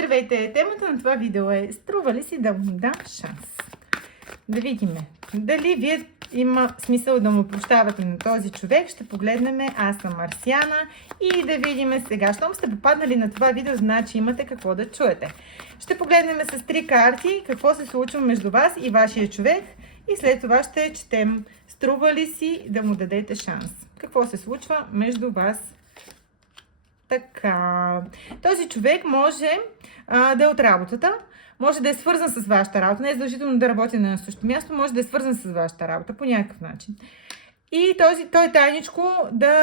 Здравейте! Темата на това видео е: струва ли си да му дам шанс? Да видим дали вие има смисъл да му прощавате на този човек. Ще погледнем Аз съм Марсиана и да видим сега. Щом сте попаднали на това видео, значи имате какво да чуете. Ще погледнем с 3 карти какво се случва между вас и вашия човек и след това ще четем: струва ли си да му дадете шанс? Какво се случва между вас? Така, този човек може да е от работата, може да е свързан с вашата работа, не е задължително да работи на същото място, може да е свързан с вашата работа по някакъв начин. И той тайничко да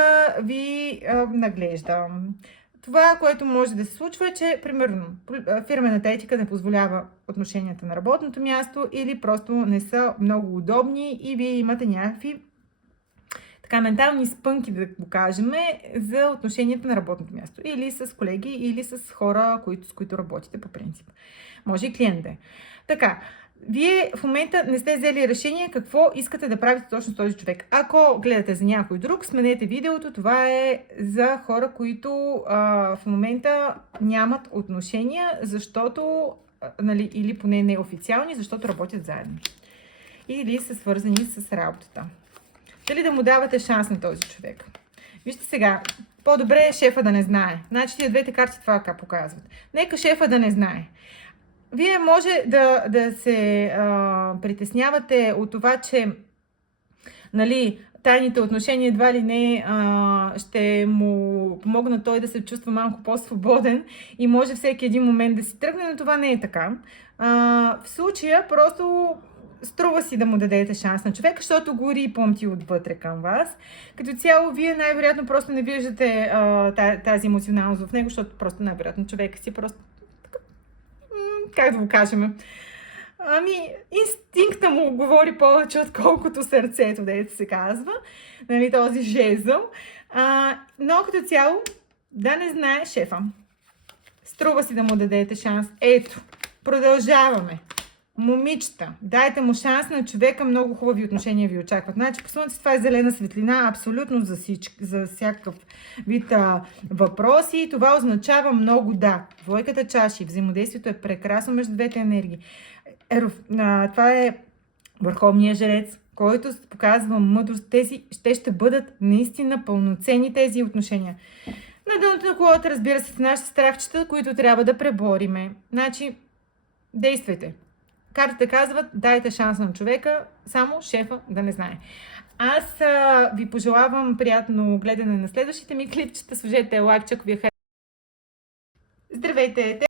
ви наглежда. Това, което може да се случва е, че, примерно, фирмената етика не позволява отношенията на работното място или просто не са много удобни и вие имате някакви ментални спънки, да го кажем, за отношенията на работното място. Или с колеги, или с хора, с които работите по принцип. Може и клиент да е. Така, вие в момента не сте взели решение какво искате да правите точно с този човек. Ако гледате за някой друг, сменете видеото. Това е за хора, които в момента нямат отношения, защото, или поне неофициални, защото работят заедно. Или са свързани с работата. Дали да му давате шанс на този човек? Вижте сега, по-добре е шефа да не знае. Значи тия двете карти това показват. Нека шефа да не знае. Вие може да се притеснявате от това, че тайните отношения едва ли не ще му помогнат той да се чувства малко по-свободен и може всеки един момент да си тръгне, но това не е така. В случая просто струва си да му дадете шанс на човека, защото гори и пъмти отвътре към вас. Като цяло, вие най-вероятно просто не виждате тази емоционалност в него, защото просто най-вероятно човека си просто, как да го кажем, инстинкта му говори повече, отколкото сърцето, дето се казва, този жезъл. Но като цяло, да не знае шефа. Струва си да му дадете шанс. Ето, продължаваме. Момичета, дайте му шанс на човека, много хубави отношения ви очакват. Значи по слънце това е зелена светлина, абсолютно за всякакъв вид въпроси. Това означава много да. Двойката чаши, взаимодействието е прекрасно между двете енергии. Това е върховният жрец, който показва мъдрост. Те ще бъдат наистина пълноценни тези отношения. На дъното на колата, разбира се, нашите страхчета, които трябва да пребориме. Значи, действайте. Картите казват: дайте шанс на човека, само шефа да не знае. Аз ви пожелавам приятно гледане на следващите ми клипчета. Сложете лайк, ако ви е харесало. Здравейте!